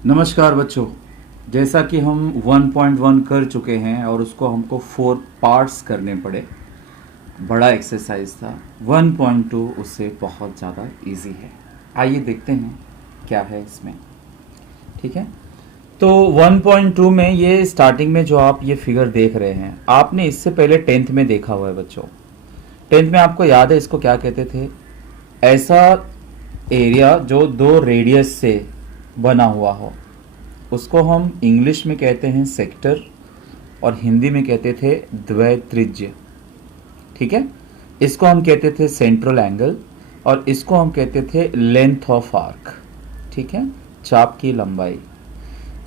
नमस्कार बच्चों। जैसा कि हम 1.1 कर चुके हैं और उसको हमको 4 पार्ट्स करने पड़े, बड़ा एक्सरसाइज था। 1.2 उससे बहुत ज़्यादा इजी है। आइए देखते हैं क्या है इसमें। ठीक है, तो 1.2 में ये स्टार्टिंग में जो आप ये फिगर देख रहे हैं, आपने इससे पहले 10th में देखा हुआ है बच्चों। 10th में आपको याद है इसको क्या कहते थे? ऐसा एरिया जो दो रेडियस से बना हुआ हो, उसको हम इंग्लिश में कहते हैं सेक्टर और हिंदी में कहते थे द्वैत्रिज्य। ठीक है, इसको हम कहते थे सेंट्रल एंगल और इसको हम कहते थे लेंथ ऑफ आर्क। ठीक है, चाप की लंबाई।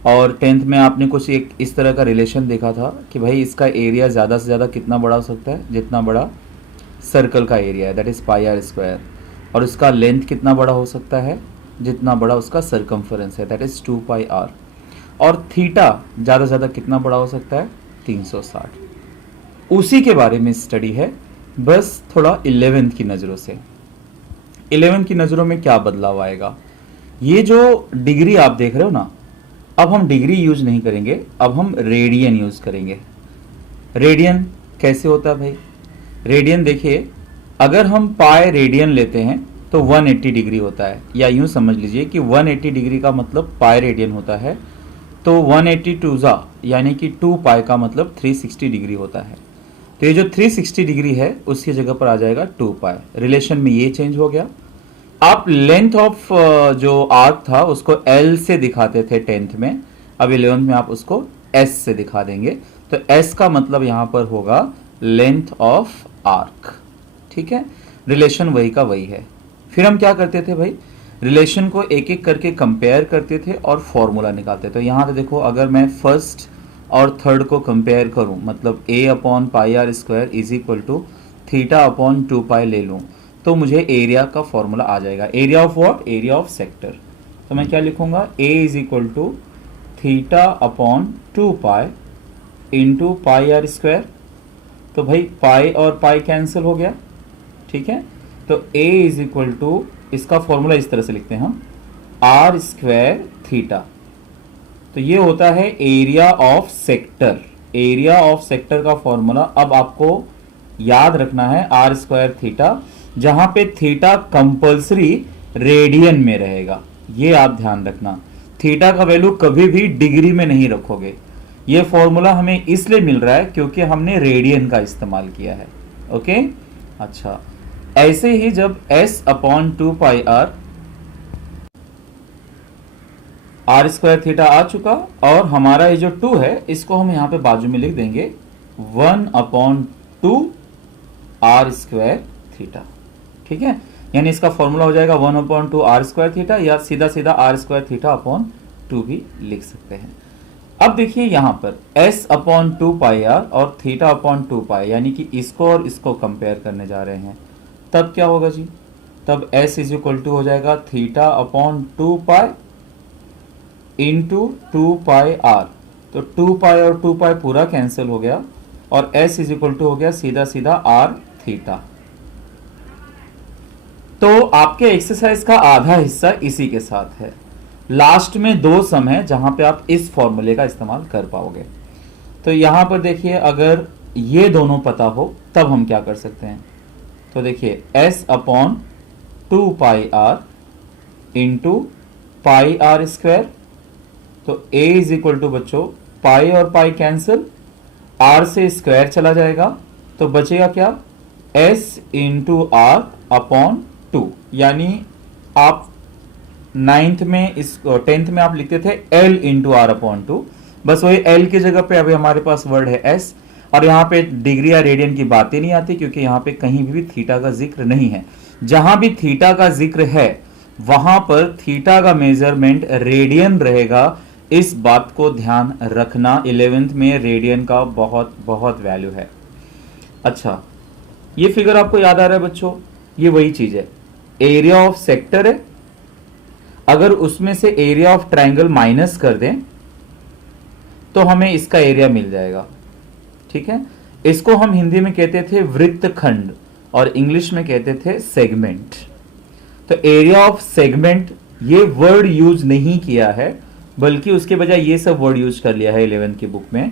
और 10th में आपने कुछ एक इस तरह का रिलेशन देखा था कि भाई इसका एरिया ज़्यादा से ज़्यादा कितना बड़ा हो सकता है? जितना बड़ा सर्कल का एरिया है, that is pi r square. और उसका लेंथ कितना बड़ा हो सकता है? जितना बड़ा उसका सरकमफरेंस है, दैट इज़ 2 पाई आर। और थीटा ज़्यादा से ज़्यादा कितना बड़ा हो सकता है? 360। उसी के बारे में स्टडी है, बस थोड़ा 11th की नज़रों से। 11th की नज़रों में क्या बदलाव आएगा? ये जो डिग्री आप देख रहे हो ना, अब हम डिग्री यूज नहीं करेंगे, अब हम रेडियन यूज करेंगे। रेडियन कैसे होता है भाई? रेडियन देखिए, अगर हम पाई रेडियन लेते हैं तो 180 डिग्री होता है, या यूं समझ लीजिए कि 180 डिग्री का मतलब पाई रेडियन होता है। तो 180 टूजा यानी कि 2 पाई का मतलब 360 डिग्री होता है। तो ये जो 360 डिग्री है उसकी जगह पर आ जाएगा 2 पाई। रिलेशन में ये चेंज हो गया। आप लेंथ ऑफ जो आर्क था उसको L से दिखाते थे 10th में, अब 11th में आप उसको S से दिखा देंगे। तो S का मतलब यहां पर होगा लेंथ ऑफ आर्क। ठीक है, रिलेशन वही का वही है। फिर हम क्या करते थे भाई? रिलेशन को एक एक करके कंपेयर करते थे और फॉर्मूला निकालते थे। तो यहाँ पे देखो, अगर मैं फर्स्ट और थर्ड को कंपेयर करूं, मतलब a upon pi r square is equal to theta upon 2 pi ले लूं, तो मुझे एरिया का फॉर्मूला आ जाएगा। Area of what? Area of sector. तो मैं क्या लिखूंगा? a is equal to theta upon 2 pi into pi r square. तो भाई पाई और पाई कैंसिल हो गया। ठीक है, तो a इज इक्वल टू, इसका फॉर्मूला इस तरह से लिखते हैं हम, आर स्क्वायर थीटा। तो ये होता है area of sector. Area of sector का फॉर्मूला अब आपको याद रखना है, आर स्क्वायर थीटा, जहां पे थीटा कंपल्सरी रेडियन में रहेगा। ये आप ध्यान रखना, थीटा का वैल्यू कभी भी डिग्री में नहीं रखोगे। ये फॉर्मूला हमें इसलिए मिल रहा है क्योंकि हमने रेडियन का इस्तेमाल किया है। ओके, अच्छा। ऐसे ही जब s upon 2 pi r square theta आ चुका, और हमारा ये जो 2 है इसको हम यहां पे बाजू में लिख देंगे 1 अपॉन 2 आर स्क्वायर थीटा। ठीक है, यानी इसका फॉर्मूला हो जाएगा 1 अपॉन 2 आर स्क्वायर थीटा, या सीधा सीधा आर स्क्वायर थीटा अपॉन 2 भी लिख सकते हैं। अब देखिए यहां पर s अपॉन 2 पाई आर और थीटा अपॉन 2 पाई, यानी कि इसको और इसको कंपेयर करने जा रहे हैं। तब क्या होगा जी? तब s इज इक्वल टू हो जाएगा theta upon 2 pi into 2 pi r. तो 2 पाई और 2 पाई पूरा कैंसिल हो गया, और s इज इक्वल टू हो गया सीधा सीधा आर थीटा। तो आपके एक्सरसाइज का आधा हिस्सा इसी के साथ है। लास्ट में 2 सम है जहां पे आप इस फॉर्मूले का इस्तेमाल कर पाओगे। तो यहां पर देखिए, अगर ये दोनों पता हो तब हम क्या कर सकते हैं। तो देखिए s upon 2 pi r into pi r square. तो a इज इक्वल टू बच्चों, पाई और पाई कैंसिल, r से स्क्वायर चला जाएगा, तो बचेगा क्या? s into r upon 2। यानी आप 9th में, इस 10th में आप लिखते थे l इंटू आर अपॉन 2, बस वही l की जगह पे अभी हमारे पास वर्ड है s। और यहाँ पे डिग्री या रेडियन की बातें नहीं आती, क्योंकि यहाँ पे कहीं भी थीटा का जिक्र नहीं है। जहां भी थीटा का जिक्र है वहां पर थीटा का मेजरमेंट रेडियन रहेगा। इस बात को ध्यान रखना, 11th में रेडियन का बहुत बहुत वैल्यू है। अच्छा, ये फिगर आपको याद आ रहा है बच्चों? ये वही चीज है, एरिया ऑफ सेक्टर है। अगर उसमें से एरिया ऑफ ट्राइंगल माइनस कर दें तो हमें इसका एरिया मिल जाएगा। ठीक है, इसको हम हिंदी में कहते थे वृत्तखंड और इंग्लिश में कहते थे सेगमेंट। तो एरिया ऑफ सेगमेंट ये वर्ड यूज नहीं किया है, बल्कि उसके बजाय ये सब वर्ड यूज कर लिया है 11th की बुक में।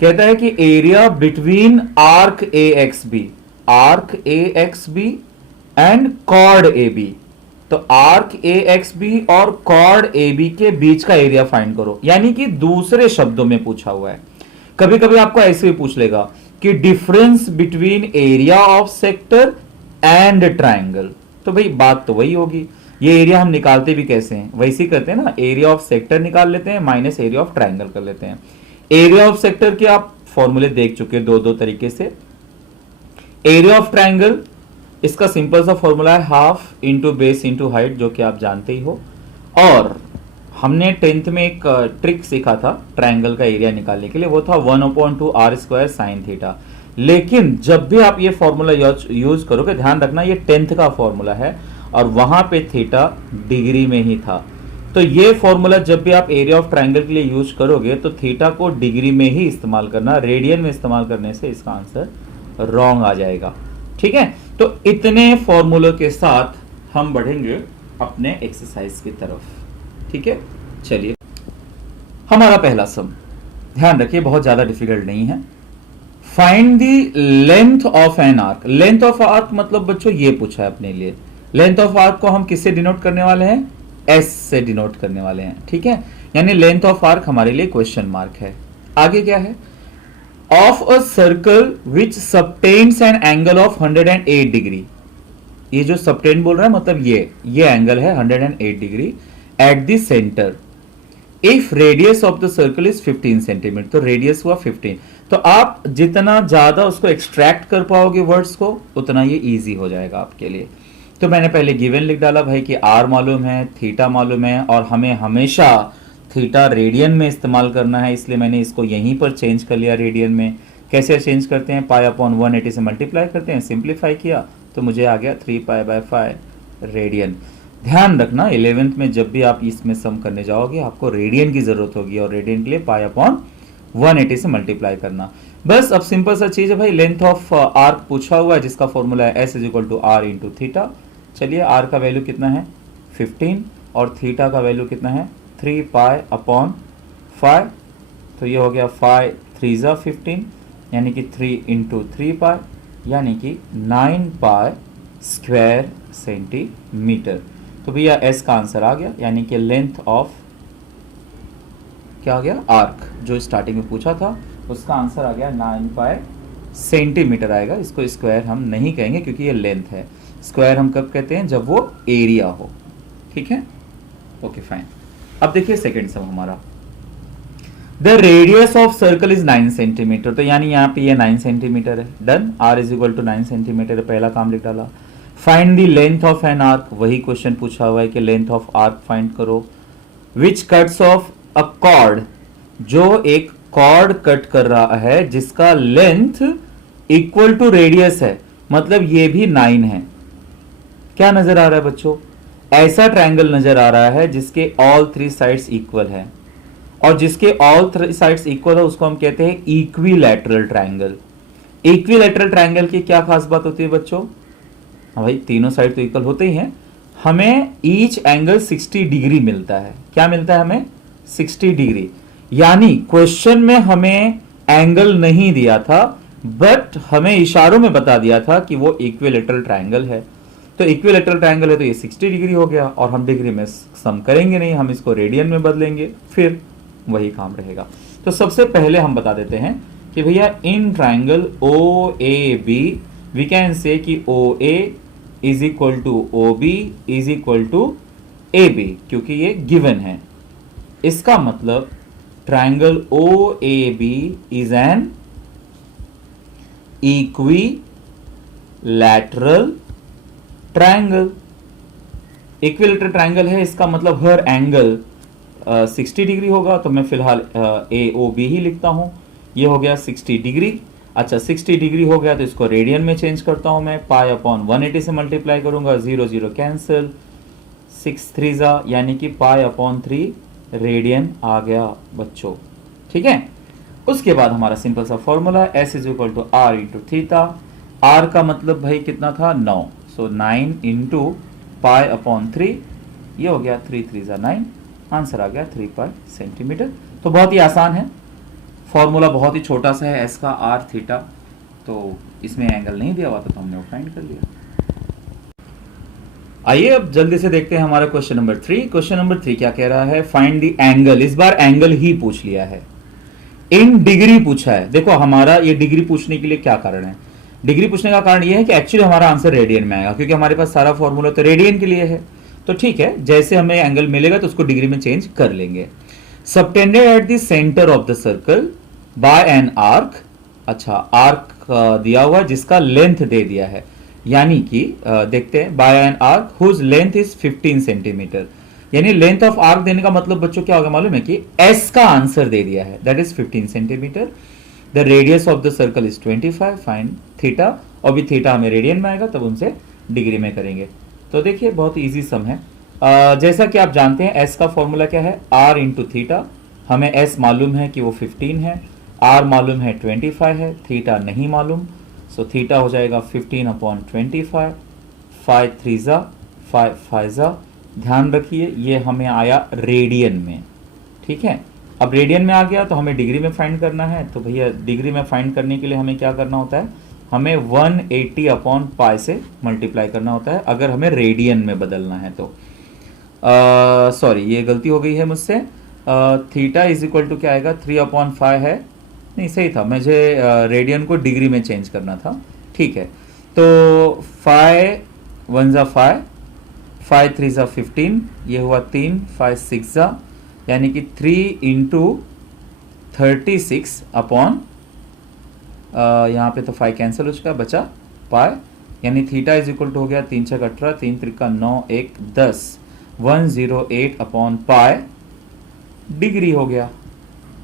कहता है कि area between arc A X B, arc A X B and chord A B. तो आर्क ए एक्स बी और कॉर्ड ए बी के बीच का एरिया फाइंड करो, यानी कि दूसरे शब्दों में पूछा हुआ है। कभी कभी आपको ऐसे भी पूछ लेगा कि difference between area of sector and triangle. तो भाई बात तो वही होगी। ये एरिया हम निकालते भी कैसे हैं, वैसे ही करते हैं ना, एरिया ऑफ सेक्टर निकाल लेते हैं माइनस एरिया ऑफ ट्राइंगल कर लेते हैं। एरिया ऑफ सेक्टर के आप फॉर्मूले देख चुके हैं दो तरीके से। एरिया ऑफ ट्राइंगल, इसका सिंपल सा फॉर्मूला है half into base into height, जो कि आप जानते ही हो। और हमने 10th में एक ट्रिक सीखा था ट्राइंगल का एरिया निकालने के लिए, वो था 1/2 आर स्क्वायर साइन थीटा। लेकिन जब भी आप ये फॉर्मूला यूज करोगे, ध्यान रखना ये 10th का फॉर्मूला है और वहां पे थीटा डिग्री में ही था। तो ये फॉर्मूला जब भी आप एरिया ऑफ ट्राइंगल के लिए यूज करोगे तो थीटा को डिग्री में ही इस्तेमाल करना, रेडियन में इस्तेमाल करने से इसका आंसर रॉन्ग आ जाएगा। ठीक है, तो इतने फॉर्मूलों के साथ हम बढ़ेंगे अपने एक्सरसाइज की तरफ। ठीक है, चलिए हमारा पहला सम, ध्यान रखिए बहुत ज्यादा डिफिकल्ट नहीं है। Find the length of an arc. Length of arc मतलब बच्चों ये पूछा है अपने लिए। लेंथ ऑफ आर्क को हम किससे डिनोट करने वाले हैं, एस से डिनोट करने वाले हैं। ठीक है, यानी लेंथ ऑफ आर्क हमारे लिए क्वेश्चन मार्क है। आगे क्या है, of a circle which subtends an angle of 108 degree. ये जो सबटेंड बोल रहा है मतलब ये एंगल है 108 degree at the centre if radius of the circle is 15 centimetre. तो रेडियस हुआ 15। तो आप जितना ज्यादा उसको एक्सट्रैक्ट कर पाओगे वर्ड्स को, उतना ये इजी हो जाएगा आपके लिए। तो मैंने पहले गिवन लिख डाला भाई कि आर मालूम है, थीटा मालूम है, और हमें हमेशा थीटा रेडियन में इस्तेमाल करना है, इसलिए मैंने इसको यहीं पर चेंज कर लिया रेडियन में। कैसे चेंज करते हैं, पाई अपॉन 180 से मल्टीप्लाई करते हैं, सिंप्लीफाई किया तो मुझे आ गया 3π/5 रेडियन। ध्यान रखना 11th में जब भी आप इसमें सम करने जाओगे आपको रेडियन की जरूरत होगी, और रेडियन के लिए पाई अपॉन 180 से मल्टीप्लाई करना। बस अब सिंपल सा चीज है भाई, लेंथ ऑफ आर्क पूछा हुआ है जिसका फॉर्मूला है S = R × थीटा। चलिए आर का वैल्यू कितना है 15 और थीटा का वैल्यू कितना है 3π/5। तो ये हो गया 5 3 15, यानी कि 3 × 3π, यानी कि 9π स्क्वायर सेंटीमीटर। तो भैया एस का आंसर आ गया, यानी कि लेंथ ऑफ क्या आ गया, आर्क, जो स्टार्टिंग में पूछा था उसका आंसर आ गया 9π सेंटीमीटर आएगा। इसको स्क्वायर हम नहीं कहेंगे क्योंकि ये लेंथ है। स्क्वायर हम कब कहते हैं, जब वो एरिया हो। ठीक है, ओके फाइन। अब देखिए सेकंड सम हमारा, the radius of circle is 9 centimetre. तो यानी यहाँ पे ये 9 सेंटीमीटर है। डन, R = 9 सेंटीमीटर, पहला काम लिख डाला। Find the length of an arc, वही क्वेश्चन पूछा हुआ है कि लेंथ ऑफ आर्क फाइंड करो। विच कट्स ऑफ अ कॉर्ड, जो एक कॉर्ड कट कर रहा है जिसका लेंथ इक्वल टू रेडियस है, मतलब ये भी 9 है। क्या नजर आ रहा है बच्चों, ऐसा ट्रायंगल नजर आ रहा है जिसके ऑल 3 साइड्स इक्वल है, और जिसके ऑल 3 साइड्स इक्वल है उसको हम कहते हैं इक्विलैटरल ट्रायंगल। इक्विलैटरल ट्रायंगल की क्या खास बात होती है बच्चों, हाँ भाई तीनों साइड तो इक्वल होते ही हैं, हमें ईच एंगल 60 डिग्री मिलता है। क्या मिलता है हमें, 60 डिग्री। यानी क्वेश्चन में हमें एंगल नहीं दिया था, बट हमें इशारों में बता दिया था कि वो इक्विलैटरल ट्रायंगल है। तो इक्विलैटरल ट्रायंगल है तो ये 60 डिग्री हो गया, और हम डिग्री में सम करेंगे नहीं, हम इसको रेडियन में बदलेंगे, फिर वही काम रहेगा। तो सबसे पहले हम बता देते हैं कि भैया in triangle OAB we can say कि OA = OB = AB, क्योंकि ये गिवन है। इसका मतलब triangle OAB is an equilateral triangle. Equilateral triangle है, इसका मतलब हर एंगल 60 डिग्री होगा। तो मैं फिलहाल AOB ही लिखता हूं। ये हो गया 60 डिग्री। अच्छा 60 डिग्री हो गया तो इसको रेडियन में चेंज करता हूं मैं, पाई अपॉन 180 से मल्टीप्लाई करूंगा, 0 0 कैंसिल, 6 3 यानी कि पाई अपॉन 3 रेडियन आ गया बच्चों। ठीक है, उसके बाद हमारा सिंपल सा formula S = R × theta. R का मतलब भाई कितना था 9, सो 9 × पाई अपॉन 3, ये हो गया 3 3 9। आंसर आ गया 3 पाई सेंटीमीटर। तो बहुत ही आसान है, फॉर्मूला बहुत ही छोटा सा है एस का, आर थीटा, तो इसमें एंगल नहीं दिया हुआ था तो हमने वो फाइंड कर लिया। आइए अब जल्दी से देखते हैं हमारा क्वेश्चन नंबर 3। क्वेश्चन नंबर 3 क्या कह रहा है, फाइंड द एंगल। इस बार एंगल ही पूछ लिया है, इन डिग्री पूछा है। देखो हमारा ये डिग्री पूछने के लिए क्या कारण है, डिग्री पूछने का कारण ये है कि एक्चुअली हमारा आंसर रेडियन में आएगा, क्योंकि हमारे पास सारा फॉर्मूला तो रेडियन के लिए है। तो ठीक है, जैसे हमें एंगल मिलेगा तो उसको डिग्री में चेंज कर लेंगे। Subtended at the centre of the circle by an arc. अच्छा, आर्क दिया हुआ जिसका लेंथ दे दिया है, यानी कि देखते हैं, by an arc whose length is 15 centimetre. यानी लेंथ ऑफ आर्क देने का मतलब बच्चों क्या होगा मालूम है कि एस का आंसर दे दिया है, that is 15 centimetre. The radius of the circle is 25, find theta. और भी थीटा हमें रेडियन में आएगा तब उनसे डिग्री में करेंगे। तो देखिए बहुत इजी सम है। जैसा कि आप जानते हैं एस का फॉर्मूला क्या है, आर इंटू थीटा। हमें एस मालूम है कि वो 15 है, आर मालूम है 25 है, थीटा नहीं मालूम, सो थीटा हो जाएगा 15/25, 5 3 जा 5 5 जा। ध्यान रखिए ये हमें आया रेडियन में, ठीक है। अब रेडियन में आ गया तो हमें डिग्री में फाइंड करना है, तो भैया डिग्री में फाइंड करने के लिए हमें क्या करना होता है, हमें 180/π से मल्टीप्लाई करना होता है अगर हमें रेडियन में बदलना है तो। सॉरी ये गलती हो गई है मुझसे, थीटा इज इक्वल टू क्या आएगा, 3/5 है, नहीं सही था, मुझे रेडियन को डिग्री में चेंज करना था, ठीक है। तो 5 1 जा 5, 5 3 जा 15, ये हुआ 3, 5 6 जा, यानी कि 3 इंटू 36 अपॉन, यहाँ पे तो 5 कैंसिल हो चुका है, बचा पाई, यानी थीटा इज इक्वल टू हो गया 3 6 18, 3 3 9 1 10, 108/π डिग्री हो गया,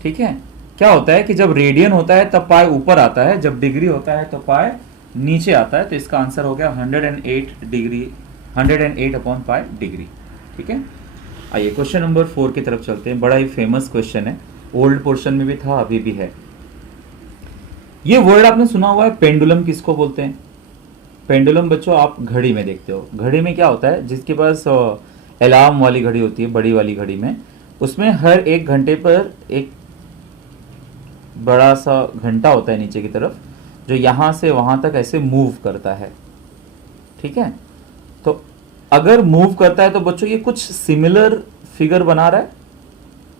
ठीक है। क्या होता है कि जब रेडियन होता है तब पाई ऊपर आता है, जब डिग्री होता है तो पाई नीचे आता है, तो इसका आंसर हो गया 108 डिग्री, 108/π डिग्री, ठीक है। आइए क्वेश्चन नंबर 4 की तरफ चलते हैं। बड़ा ही फेमस क्वेश्चन है, ओल्ड पोर्शन में भी था अभी भी है। ये वर्ड आपने सुना हुआ है, पेंडुलम किसको बोलते हैं। पेंडुलम बच्चों आप घड़ी में देखते हो, घड़ी में क्या होता है, जिसके पास अलार्म वाली घड़ी होती है, बड़ी वाली घड़ी में, उसमें हर 1 घंटे पर एक बड़ा सा घंटा होता है नीचे की तरफ, जो यहां से वहां तक ऐसे मूव करता है, ठीक है। तो अगर मूव करता है तो बच्चों ये कुछ सिमिलर फिगर बना रहा है।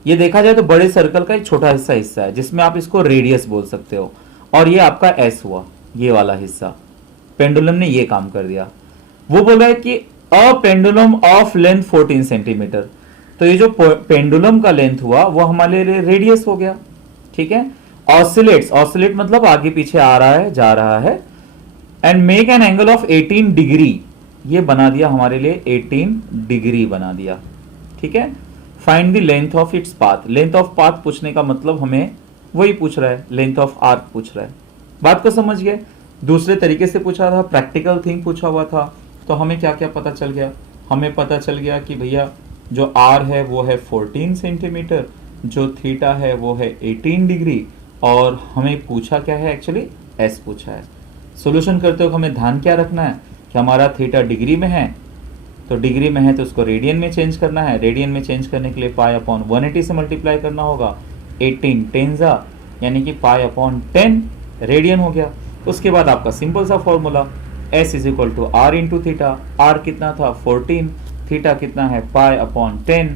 ये देखा जाए तो बड़े सर्कल का एक छोटा हिस्सा है जिसमें आप इसको रेडियस बोल सकते हो, और ये आपका एस हुआ, ये वाला हिस्सा। पेंडुलम ने ये काम कर दिया, वो बोला है कि a pendulum of length 14 centimetre. तो ये जो पेंडुलम का लेंथ हुआ वो हमारे लिए रेडियस हो गया, ठीक है। ऑसिलेट्स, ऑसिलेट मतलब आगे पीछे आ रहा है, जा रहा है, and make an angle of 18 degree, ये बना दिया हमारे लिए 18 डिग्री बना दिया, ठीक है। Find the length of its path. Length of path पूछने का मतलब हमें वही पूछ रहा है, लेंथ ऑफ आर्क पूछ रहा है। बात को समझ गए। दूसरे तरीके से पूछा था, प्रैक्टिकल थिंग पूछा हुआ था, तो हमें क्या क्या पता चल गया, हमें पता चल गया कि भैया जो आर है वो है 14 सेंटीमीटर, जो थीटा है वो है 18 डिग्री, और हमें पूछा क्या है, एक्चुअली एस पूछा है। सोल्यूशन करते हुए हमें ध्यान क्या रखना है कि हमारा थीटा डिग्री में है, तो डिग्री में है तो उसको रेडियन में चेंज करना है। रेडियन में चेंज करने के लिए π/180 से मल्टीप्लाई करना होगा, 18 10 जा, यानी कि π/10 रेडियन हो गया। उसके बाद आपका सिंपल सा formula, S is equal to r into theta. R कितना था 14, थीटा कितना है π/10,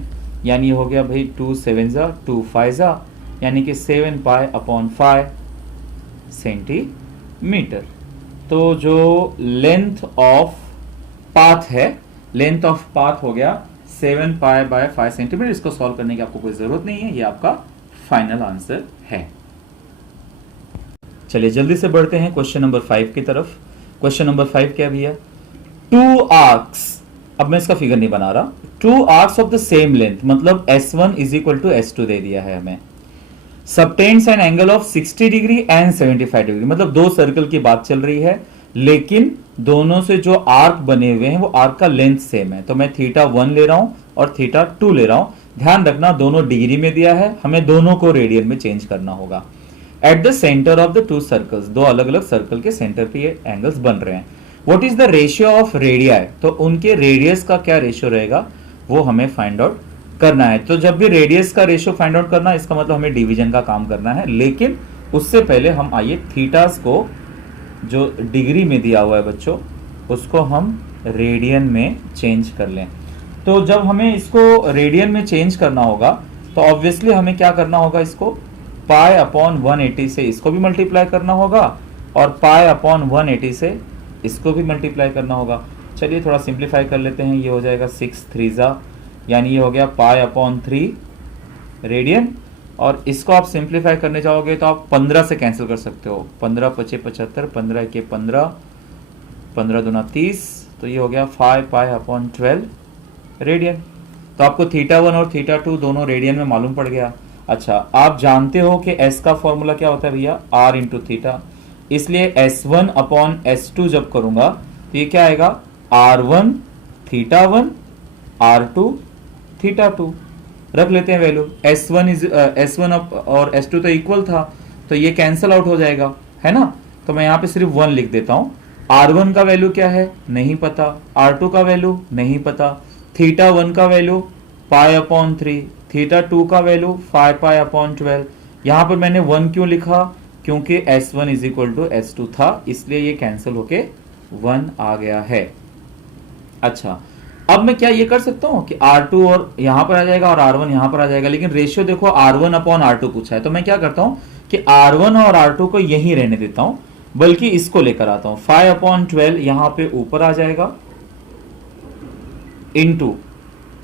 यानी हो गया भाई 2 7 जा 2 5 जा, यानी कि 7π/5 सेंटीमीटर। तो जो लेंथ ऑफ पाथ है, लेंथ ऑफ पाथ हो गया 7π/5 सेंटीमीटर। इसको सॉल्व करने की आपको कोई जरूरत नहीं है, ये आपका फाइनल आंसर है। चलिए जल्दी से बढ़ते हैं क्वेश्चन नंबर 5 की तरफ। क्वेश्चन नंबर 5 क्या भी है, 2 आर्क्स, अब मैं इसका फिगर नहीं बना रहा, 2 arcs of the same length, मतलब S1 is equal to S2 दे दिया है हमें, subtends an angle of 60 degree and 75 degree, मतलब दो सर्कल की बात चल रही है, लेकिन दोनों से जो आर्क बने हुए हैं वो आर्क का लेंथ सेम है। तो मैं थीटा 1 ले रहा हूं और थीटा 2 ले रहा हूं। ध्यान रखना दोनों डिग्री में दिया है, हमें दोनों को रेडियन में चेंज करना होगा। At the centre of the 2 circles, दो अलग अलग सर्कल के सेंटर पे ये एंगल्स बन रहे हैं। What is the ratio of radii, तो उनके रेडियस का क्या रेशियो रहेगा वो हमें फाइंड आउट करना है। तो जब भी रेडियस का रेशियो फाइंड आउट करना है, इसका मतलब हमें डिवीजन का काम करना है, लेकिन उससे पहले हम आइए थीटास को जो डिग्री में दिया हुआ है बच्चों, उसको हम रेडियन में चेंज कर लें। तो जब हमें इसको रेडियन में चेंज करना होगा तो ऑब्वियसली हमें क्या करना होगा, इसको पाई अपॉन 180 से इसको भी मल्टीप्लाई करना होगा और पाई अपॉन 180 से इसको भी मल्टीप्लाई करना होगा। चलिए थोड़ा सिंप्लीफाई कर लेते हैं। ये हो जाएगा 6 3 यानी ये हो गया पाई अपॉन 3 रेडियन, और इसको आप सिंप्लीफाई करने जाओगे तो आप 15 से कैंसिल कर सकते हो। 15 5 75, 15 के 15, 15 दूना 30, तो ये हो गया 5 पाई अपॉन 12 रेडियन। तो आपको थीटा 1 और थीटा 2 दोनों रेडियन में मालूम पड़ गया। अच्छा, आप जानते हो कि एस का फॉर्मूला क्या होता है भैया, आर इंटू थीटा, इसलिए S1 अपॉन S2 जब करूंगा तो ये क्या आएगा, R1 थीटा 1 R2 थीटा 2। रख लेते हैं वैल्यू, S1 और S2 तो इक्वल था, तो ये कैंसल आउट हो जाएगा, है ना। तो मैं यहाँ पे सिर्फ 1 लिख देता हूँ। R1 का वैल्यू क्या है, नहीं पता। R2 का वैल्यू नहीं पता। थीटा 1 का वैल्यू पाई अपॉन 3, थीटा 2 का वैल्यू 5 पाई अपॉन 12। यहाँ पर मैंने 1 क्यों लिखा, क्योंकि S1 is equal to S2 था, इसलिए ये कैंसिल होके 1 आ गया है। अच्छा, अब मैं क्या ये कर सकता हूं कि R2 और यहां पर आ जाएगा और R1 यहां पर आ जाएगा, लेकिन रेशियो देखो R1 अपॉन R2 पूछा है, तो मैं क्या करता हूं कि R1 और R2 को यहीं रहने देता हूं, बल्कि इसको लेकर आता हूं। 5 अपॉन 12 यहां पे ऊपर आ जाएगा, इंटू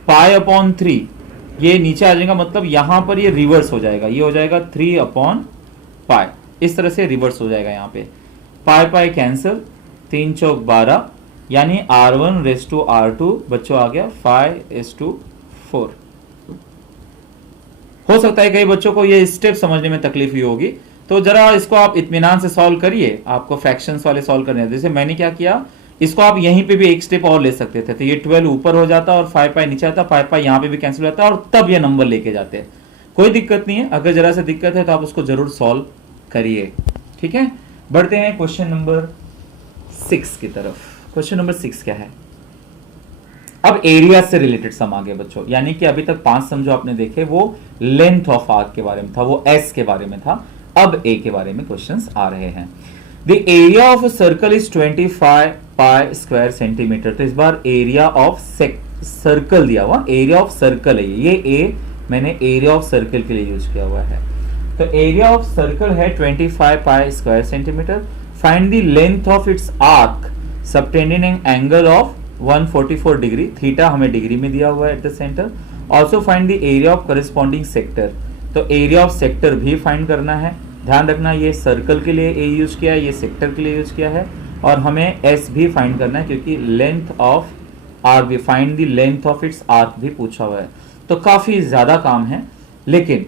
पाई अपॉन 3 ये नीचे आ जाएगा, मतलब यहां पर ये रिवर्स हो जाएगा, ये हो जाएगा 3 अपॉन पाई, इस तरह से रिवर्स हो जाएगा। यहाँ पे पाई पाई कैंसिल, 3 चौक 12, यानी R1 रेस टू R2 बच्चों आ गया 5:4। हो सकता है कई बच्चों को ये स्टेप समझने में तकलीफ हुई होगी, तो जरा इसको आप इत्मीनान से सॉल्व करिए। आपको फ्रैक्शंस वाले सॉल्व करने हैं, जैसे मैंने क्या किया, इसको आप यहीं पे भी एक स्टेप और ले सकते थे, तो ये 12 ऊपर हो जाता और 5 पाई नीचे आता, 5 पाई यहाँ पे भी कैंसिल हो जाता और तब ये नंबर लेके जाते हैं। कोई दिक्कत नहीं है, अगर जरा सा दिक्कत है तो आप उसको जरूर सॉल्व करिए, ठीक है। बढ़ते हैं क्वेश्चन नंबर 6 की तरफ। क्वेश्चन नंबर 6 क्या है, अब एरिया से रिलेटेड सम आ गए बच्चों, यानी कि अभी तक 5 सम जो आपने देखे वो लेंथ ऑफ आर्क के बारे में था, वो एस के बारे में था, अब ए के बारे में क्वेश्चंस आ रहे हैं। The area of a circle is 25 pi square centimetre. तो इस बार एरिया ऑफ सर्कल दिया हुआ, एरिया ऑफ सर्कल है ये ए मैंने एरिया ऑफ सर्कल के लिए यूज किया हुआ है। तो एरिया ऑफ सर्कल है 25 pi square centimetre. Find the length of its arc subtending an angle of 144 degree, theta हमें डिग्री में दिया हुआ है at the centre. Also find the area of corresponding sector, तो एरिया ऑफ सेक्टर भी find करना है। ध्यान रखना ये सर्कल के लिए ए यूज किया है, ये सेक्टर के लिए यूज किया है, और हमें एस भी फाइंड करना है क्योंकि लेंथ ऑफ आर्क भी, find the length of its arc भी पूछा हुआ है। तो काफी ज्यादा काम है, लेकिन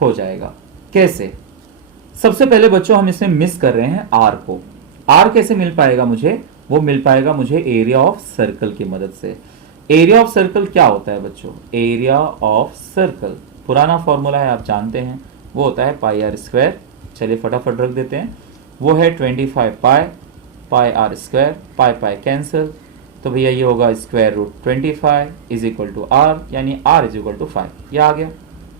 हो जाएगा। कैसे, सबसे पहले बच्चों हम इसमें मिस कर रहे हैं आर को। आर कैसे मिल पाएगा मुझे, वो मिल पाएगा मुझे एरिया ऑफ सर्कल की मदद से। एरिया ऑफ सर्कल क्या होता है बच्चों, एरिया ऑफ सर्कल पुराना फॉर्मूला है, आप जानते हैं, वो होता है पाई आर स्क्वायर। चलिए फटाफट रख देते हैं, वो है 25 pi r square, pi pi cancel, तो भैया ये होगा square root 25 is equal to r, यानी आर इज इक्वल टू 5। ये आ गया,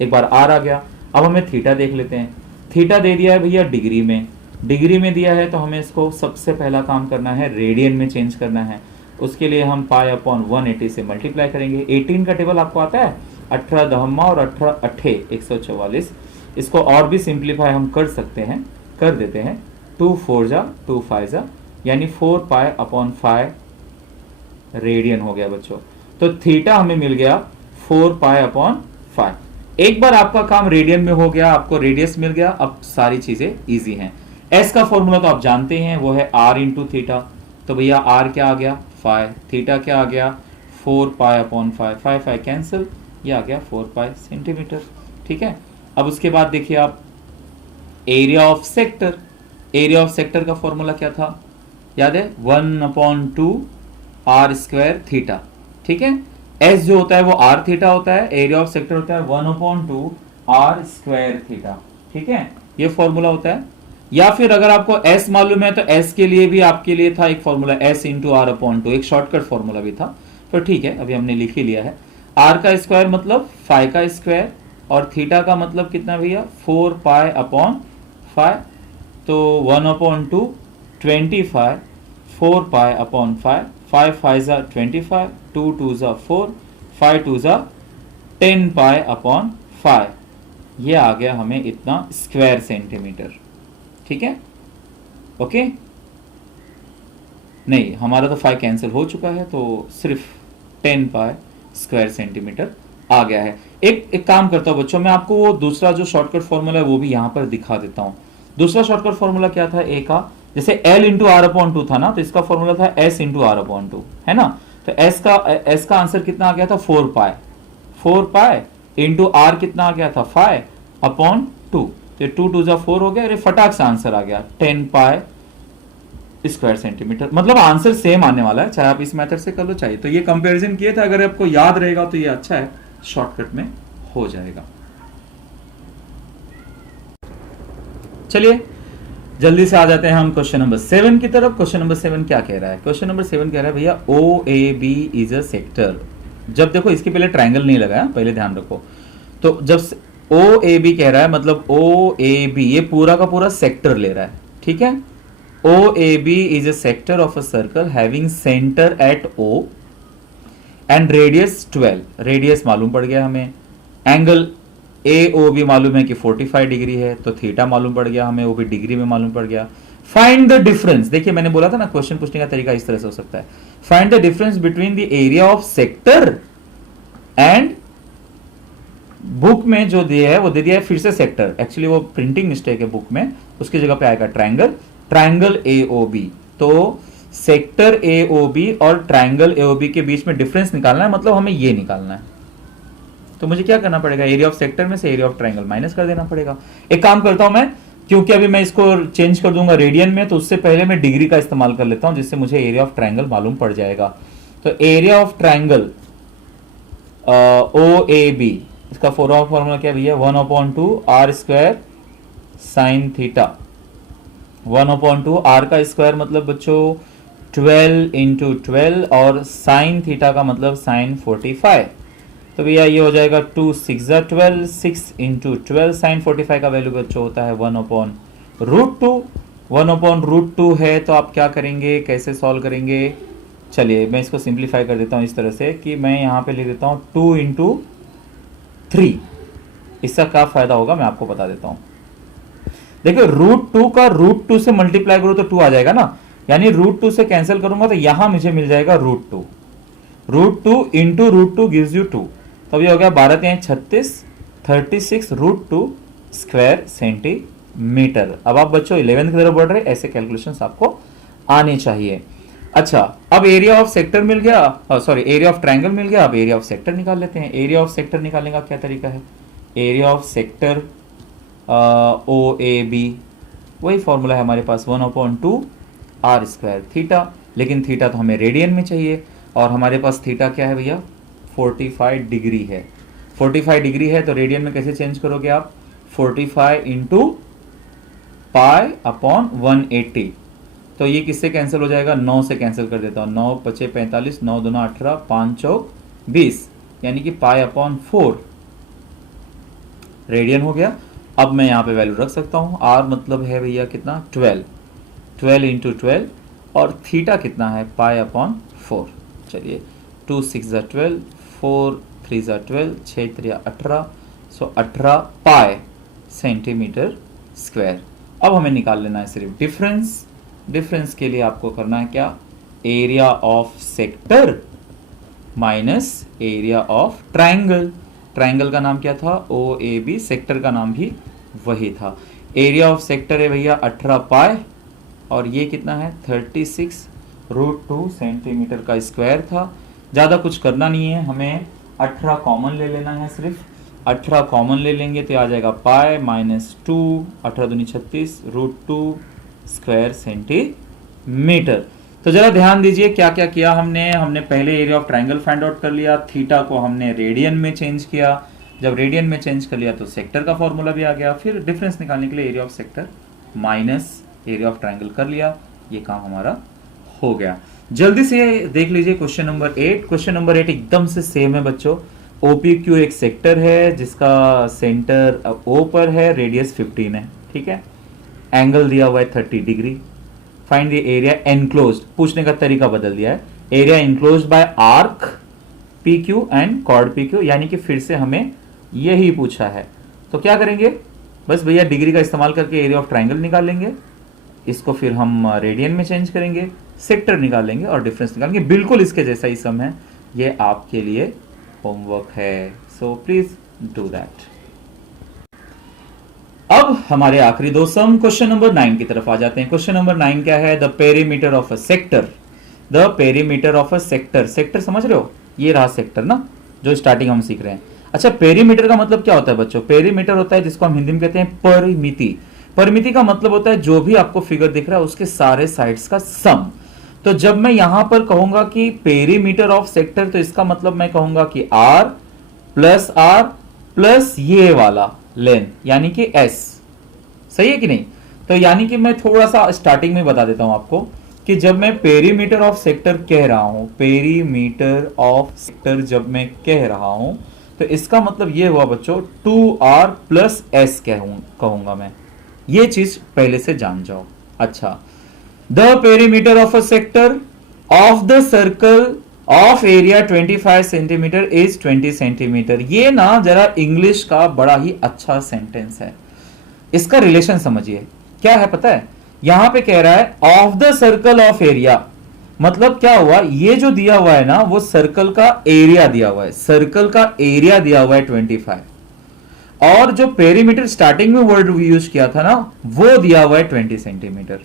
एक बार आर आ गया। अब हमें थीटा देख लेते हैं। थीटा दे दिया है भैया डिग्री में, डिग्री में दिया है तो हमें इसको सबसे पहला काम करना है रेडियन में चेंज करना है। उसके लिए हम पाई अपॉन 180 से मल्टीप्लाई करेंगे। 18 का टेबल आपको आता है, 18 दहम्मा और 18 अट्ठे 144। इसको और भी सिंप्लीफाई हम कर सकते हैं, कर देते हैं। 2 4 जा 2 5 जा, यानी 4 पाई अपॉन 5 रेडियन हो गया बच्चों। तो थीटा हमें मिल गया 4 पाई अपॉन 5। एक बार आपका काम रेडियन में हो गया, आपको रेडियस मिल गया, अब सारी चीजें इजी हैं। एस का फॉर्मूला तो आप जानते हैं, वो है आर इंटू थीटा। तो भैया आर क्या आ गया 5, थीटा क्या आ गया 4 पाई अपॉन 5, 5 कैंसिल, ये आ गया 4 पाई सेंटीमीटर, ठीक है। अब उसके बाद देखिए आप area of sector, area of sector का फॉर्मूला क्या था, याद है 1/2 आर स्क्वायर थीटा, ठीक है। एस जो होता है वो आर थीटा होता है, एरिया ऑफ सेक्टर होता है 1/2 आर स्क्वायर थीटा, ठीक है, ये फॉर्मूला होता है। या फिर अगर आपको एस मालूम है तो एस के लिए भी आपके लिए था एक formula, S into r upon 2, एक शॉर्टकट फॉर्मूला भी था, तो ठीक है अभी हमने लिख ही लिया है। आर का स्क्वायर मतलब फाइव का स्क्वायर, और थीटा का मतलब कितना भैया 4 पाई अपॉन 5, तो 1/2 25, 4 पाई अपॉन 5, 5 5 जा 25, 2 2 जा 4, 5 2 जा 10 पाई अपॉन 5, ये आ गया हमें इतना स्क्वायर सेंटीमीटर। ठीक है, ओके। नहीं, हमारा तो 5 कैंसिल हो चुका है, तो सिर्फ 10 पाई स्क्वायर सेंटीमीटर आ गया है। एक काम करता हूं बच्चों, मैं आपको वो दूसरा जो शॉर्टकट फॉर्मूला है वो भी यहां पर दिखा देता हूं। दूसरा शॉर्टकट फॉर्मूला क्या था ए का, जैसे L into r upon two था ना, तो इसका फॉर्मूला था S into r upon two, है ना। तो S का आंसर कितना आ गया था 4 पाई, 4 पाई इंटू आर कितना आ गया था 5 अपॉन 2, तो 2 2 जा 4 हो गया, अरे फटाक से आंसर आ गया 10 पाई स्क्वायर सेंटीमीटर। मतलब आंसर सेम आने वाला है, चाहे आप इस मेथड से कर लो चाहिए। तो ये कंपैरिजन किए थे, अगर आपको याद रहेगा तो ये अच्छा है, शॉर्टकट में हो जाएगा। चलिए जल्दी से आ जाते हैं हम क्वेश्चन नंबर 7 की तरफ। क्वेश्चन नंबर 7 क्या कह रहा है? क्वेश्चन नंबर 7 कह रहा है भैया O A B is a sector. जब देखो इसके पहले ट्रायंगल नहीं लगाया, पहले ध्यान रखो। तो जब ओ ए बी कह रहा है मतलब ओ ए बी ये पूरा का पूरा सेक्टर ले रहा है, ठीक है। OAB is a sector of a circle having center at O and radius 12। Radius मालूम पड़ गया हमें, एंगल AOB मालूम है कि 45 डिग्री है, तो थीटा मालूम पड़ गया हमें, वो भी डिग्री में मालूम पड़ गया। फाइंड द डिफरेंस, देखिए मैंने बोला था ना क्वेश्चन पूछने का तरीका इस तरह से हो सकता है। Find the difference between the area of sector and, book में जो दिया है वो दे दिया है फिर से सेक्टर, एक्चुअली वो प्रिंटिंग मिस्टेक है बुक में, उसकी जगह पे आएगा ट्रायंगल, ट्रायंगल AOB। तो सेक्टर AOB और ट्रायंगल AOB के बीच में डिफरेंस निकालना है, मतलब हमें ये निकालना है। तो मुझे क्या करना पड़ेगा, एरिया ऑफ सेक्टर में से एरिया ऑफ ट्रायंगल माइनस कर देना पड़ेगा। एक काम करता हूं मैं, क्योंकि अभी मैं इसको चेंज कर दूंगा रेडियन में, तो उससे पहले मैं डिग्री का इस्तेमाल कर लेता हूं, जिससे मुझे एरिया ऑफ ट्रायंगल मालूम पड़ जाएगा। तो एरिया ऑफ ट्रायंगल OAB, इसका फॉर्मूला क्या भैया 1/2 r square sine theta, 1/2 r का स्क्वायर मतलब बच्चों 12 इंटू 12, और साइन थीटा का मतलब साइन 45। तो भैया ये हो जाएगा 2 6 12, 6 इंटू 12 साइन 45 का वैल्यू बच्चों होता है 1/√2। 1/√2 है, तो आप क्या करेंगे, कैसे सॉल्व करेंगे? चलिए मैं इसको सिंप्लीफाई कर देता हूँ इस तरह से कि मैं यहाँ पे लिख देता हूँ 2 इंटू 3। इसका क्या फायदा होगा मैं आपको बता देता हूँ। देखिए √2 का √2 से मल्टीप्लाई करो तो 2 आ जाएगा ना, यानी √2 से कैंसिल करूंगा तो यहां मुझे मिल जाएगा √2। √2 इंटू √2 गिव्स यू 2, तो ये हो गया 12 3 36, 36 √2 स्क्वायर सेंटीमीटर। अब आप बच्चों 11th की तरफ बढ़ रहे, ऐसे कैलकुलेशंस आपको आने चाहिए। अच्छा, अब एरिया ऑफ सेक्टर मिल गया, सॉरी एरिया ऑफ ट्रायंगल मिल गया, अब एरिया ऑफ सेक्टर निकाल लेते हैं। एरिया ऑफ सेक्टर निकालने का क्या तरीका है? एरिया ऑफ सेक्टर OAB, वही फॉर्मूला है हमारे पास 1/2 आर स्क्वायर थीटा, लेकिन थीटा तो हमें रेडियन में चाहिए, और हमारे पास थीटा क्या है भैया 45 डिग्री है। 45 डिग्री है तो रेडियन में कैसे चेंज करोगे आप, 45 इंटू पाई अपॉन 180। तो ये किससे कैंसिल हो जाएगा, 9 से कैंसिल कर देता हूँ, 9 5 45, 9 2 18, 5 चौक 20, यानी कि पाई अपॉन 4 रेडियन हो गया। अब मैं यहाँ पे वैल्यू रख सकता हूँ, आर मतलब है भैया कितना 12, 12 इंटू 12, और थीटा कितना है पाई अपॉन 4। चलिए 2 6 12, 4 3 12, 6 3 18, सो 18 पाई सेंटीमीटर स्क्वायर। अब हमें निकाल लेना है सिर्फ डिफरेंस। डिफरेंस के लिए आपको करना है क्या, area of sector minus area of triangle. Triangle का नाम क्या था OAB, सेक्टर का नाम भी वही था। एरिया ऑफ सेक्टर है भैया 18 पाई, और ये कितना है 36 √2 सेंटीमीटर का स्क्वायर था। ज़्यादा कुछ करना नहीं है, हमें 18 कॉमन ले लेना है, सिर्फ 18 कॉमन ले लेंगे तो आ जाएगा पाई माइनस 2, 18 दूनी 36 √2 स्क्वायर सेंटीमीटर। तो जरा ध्यान दीजिए क्या क्या किया हमने पहले area of triangle find out कर लिया, थीटा को हमने रेडियन में चेंज किया, जब रेडियन में चेंज कर लिया तो सेक्टर का फॉर्मूला भी आ गया, फिर डिफरेंस निकालने के लिए area of sector minus area of triangle कर लिया, ये काम हमारा हो गया। जल्दी से देख लीजिए क्वेश्चन नंबर 8। क्वेश्चन नंबर 8 एकदम से सेम है बच्चों, OPQ एक सेक्टर है जिसका सेंटर O पर है, रेडियस 15 है, ठीक है। एंगल दिया हुआ है 30 degree. Find the area enclosed, पूछने का तरीका बदल दिया है, area enclosed bye arc PQ and chord PQ, यानी कि फिर से हमें यही पूछा है। तो क्या करेंगे, बस भैया डिग्री का इस्तेमाल करके एरिया ऑफ ट्राइंगल निकाल लेंगे, इसको फिर हम रेडियन में चेंज करेंगे, सेक्टर निकालेंगे और डिफरेंस निकालेंगे। बिल्कुल इसके जैसा ही सम है, ये आपके लिए होमवर्क है, सो प्लीज डू दैट। अब हमारे आखिरी दो सम क्वेश्चन नंबर 9 की तरफ आ जाते हैं। क्वेश्चन नंबर 9 क्या है, the perimeter of a sector, the perimeter of a sector, sector समझ रहे हो, ये रहा सेक्टर ना जो स्टार्टिंग हम सीख रहे हैं। अच्छा, पेरीमीटर का मतलब क्या होता है बच्चों, पेरीमीटर होता है जिसको हम हिंदी में कहते हैं परिमिति। परिमिति का मतलब होता है जो भी आपको फिगर दिख रहा है उसके सारे साइड्स का सम। तो जब मैं यहां पर कहूंगा कि पेरीमीटर ऑफ सेक्टर, तो इसका मतलब मैं कहूंगा कि R प्लस ये वाला लेंथ यानी कि S, सही है कि नहीं। तो यानी कि मैं थोड़ा सा स्टार्टिंग में बता देता हूं आपको कि जब मैं पेरीमीटर ऑफ सेक्टर कह रहा हूं, पेरीमीटर ऑफ सेक्टर जब मैं कह रहा हूं, तो इसका मतलब ये हुआ बच्चों 2R प्लस S कहूंगा मैं, ये चीज पहले से जान जाओ। अच्छा, the perimeter of a sector of the circle of area 25 centimetre is 20 centimetre. ये ना जरा इंग्लिश का बड़ा ही अच्छा सेंटेंस है, इसका रिलेशन समझिए क्या है पता है। यहां पे कह रहा है of the circle of area, मतलब क्या हुआ, ये जो दिया हुआ है ना वो सर्कल का एरिया दिया हुआ है, सर्कल का एरिया दिया हुआ है 25, और जो पेरीमीटर स्टार्टिंग में वर्ड यूज किया था ना वो दिया हुआ है 20 सेंटीमीटर।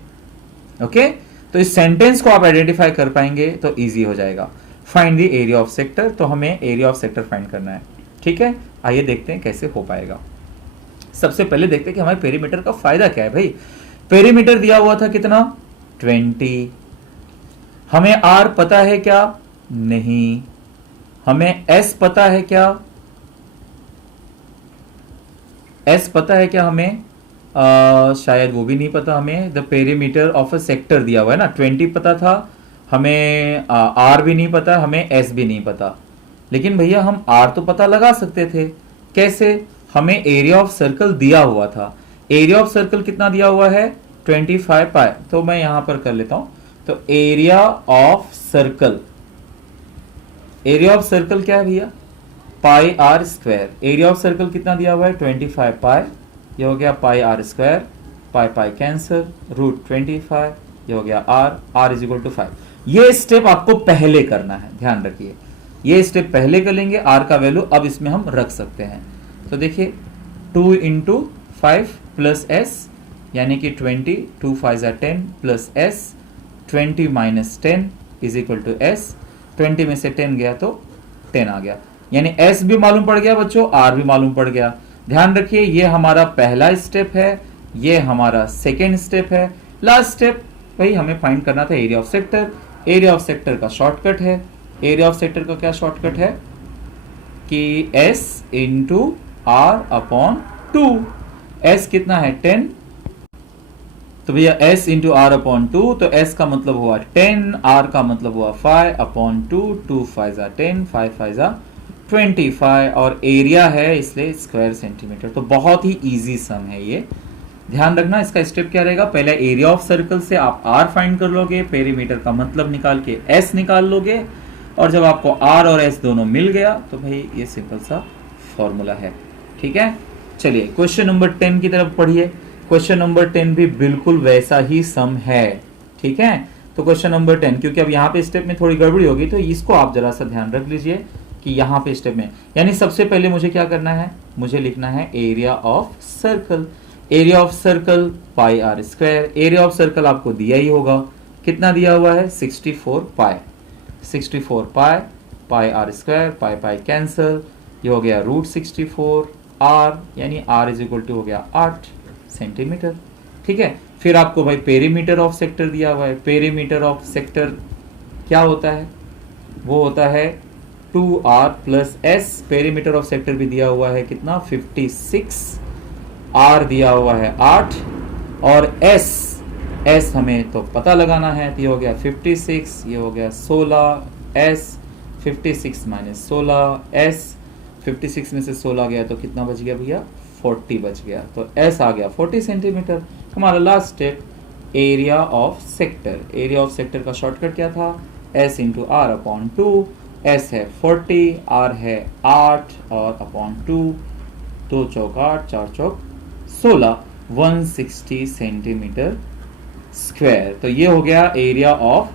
ओके, तो इस सेंटेंस को आप आइडेंटिफाई कर पाएंगे तो इजी हो जाएगा। Find the area of sector, तो हमें एरिया ऑफ सेक्टर फाइंड करना है, ठीक है। आइए देखते हैं कैसे हो पाएगा। सबसे पहले देखते हैं कि हमारे पेरीमीटर का फायदा क्या है। भाई पेरीमीटर दिया हुआ था कितना 20, हमें R पता है क्या, नहीं, हमें S पता है क्या, S पता है क्या हमें, शायद वो भी नहीं पता हमें। The perimeter of a sector दिया हुआ है ना, 20 पता था हमें, R भी नहीं पता, हमें S भी नहीं पता। लेकिन भैया हम R तो पता लगा सकते थे, कैसे, हमें एरिया ऑफ सर्कल दिया हुआ था। एरिया ऑफ सर्कल कितना दिया हुआ है 25 पाई, तो मैं यहां पर कर लेता हूं। तो area of circle, area of circle क्या है भैया, पाई R square. Area of circle कितना दिया हुआ है 25 पाई, ये हो गया पाई R स्क्वायर, पाई पाई कैंसर, रूट 25, ये हो गया R इज इक्वल टू 5। ये स्टेप आपको पहले करना है, ध्यान रखिए, ये स्टेप पहले कर लेंगे। R का वैल्यू अब इसमें हम रख सकते हैं। तो देखिए 2 इंटू 5 प्लस S यानी कि 20, 2 5 10 plus S, 20 minus 10 is equal to S। 20 में से 10 गया तो 10 आ गया, यानी S भी मालूम पड़ गया बच्चों, R भी मालूम पड़ गया। ध्यान रखिए ये हमारा पहला स्टेप है, ये हमारा सेकेंड स्टेप है। लास्ट स्टेप भाई हमें फाइंड करना था area of sector. Area of sector का शॉर्टकट है, एरिया ऑफ सेक्टर का क्या शॉर्टकट है कि S into R upon 2। S कितना है 10, तो भैया S इंटू R अपॉन 2, तो S का मतलब हुआ 10, R का मतलब हुआ 5 अपॉन 2, 2 5 10, 5 5 25, और एरिया है इसलिए स्क्वायर सेंटीमीटर। तो बहुत ही इजी सम है ये, ध्यान रखना। इसका स्टेप क्या रहेगा, पहले एरिया ऑफ सर्कल से आप R फाइंड कर लोगे, पेरीमीटर का मतलब निकाल के S निकाल लोगे, और जब आपको R और S दोनों मिल गया तो भाई ये सिंपल सा फॉर्मूला है, ठीक है। चलिए क्वेश्चन नंबर 10 की तरफ पढ़िए। क्वेश्चन नंबर 10 भी बिल्कुल वैसा ही सम है, ठीक है। तो क्वेश्चन नंबर 10, क्योंकि अब यहाँ पे स्टेप में थोड़ी गड़बड़ी होगी तो इसको आप जरा सा ध्यान रख लीजिए कि यहाँ पे स्टेप में, यानी सबसे पहले मुझे क्या करना है, मुझे लिखना है area of circle. Area of circle pi R square. Area of circle आपको दिया ही होगा, कितना दिया हुआ है 64 पाई, 64 पाई, पाई R स्क्वायर, पाई पाई कैंसल, ये हो गया रूट 64 R, यानी R इज इक्वल टू हो गया 8 सेंटीमीटर, ठीक है। फिर आपको भाई पेरीमीटर ऑफ सेक्टर दिया हुआ है। पेरीमीटर ऑफ सेक्टर क्या होता है, वो होता है 2R plus S। Perimeter of sector भी दिया हुआ है कितना 56, R दिया हुआ है 8, और S हमें तो पता लगाना है, तो ये हो गया 56, ये हो गया 16, S 56 माइनस 16 S, 56 में से 16 गया तो कितना बच गया भैया, 40 बच गया। तो एस आ गया 40 सेंटीमीटर। हमारा last step, area of sector. Area of sector का शॉर्टकट क्या था, एस इंटू आर अपॉन 2। एस है 40, आर है 8 और अपॉन 2, 2 चौक 8, 4 चौक 16, 160 सेंटीमीटर स्क्वायर। तो ये हो गया एरिया ऑफ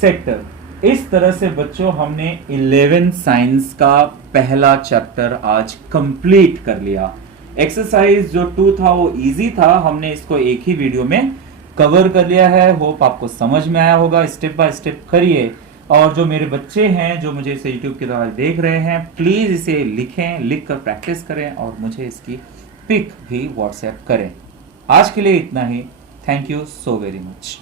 सेक्टर। इस तरह से बच्चों हमने 11 साइंस का पहला चैप्टर आज कंप्लीट कर लिया। एक्सरसाइज जो 2 था वो इजी था, हमने इसको एक ही वीडियो में कवर कर लिया है। होप आपको समझ में आया होगा। स्टेप बाय स्टेप करिए। और जो मेरे बच्चे हैं जो मुझे इसे यूट्यूब की तरह देख रहे हैं, प्लीज इसे लिखें, लिख कर प्रैक्टिस करें और मुझे इसकी पिक भी व्हाट्सएप करें। आज के लिए इतना ही। Thank you so very much.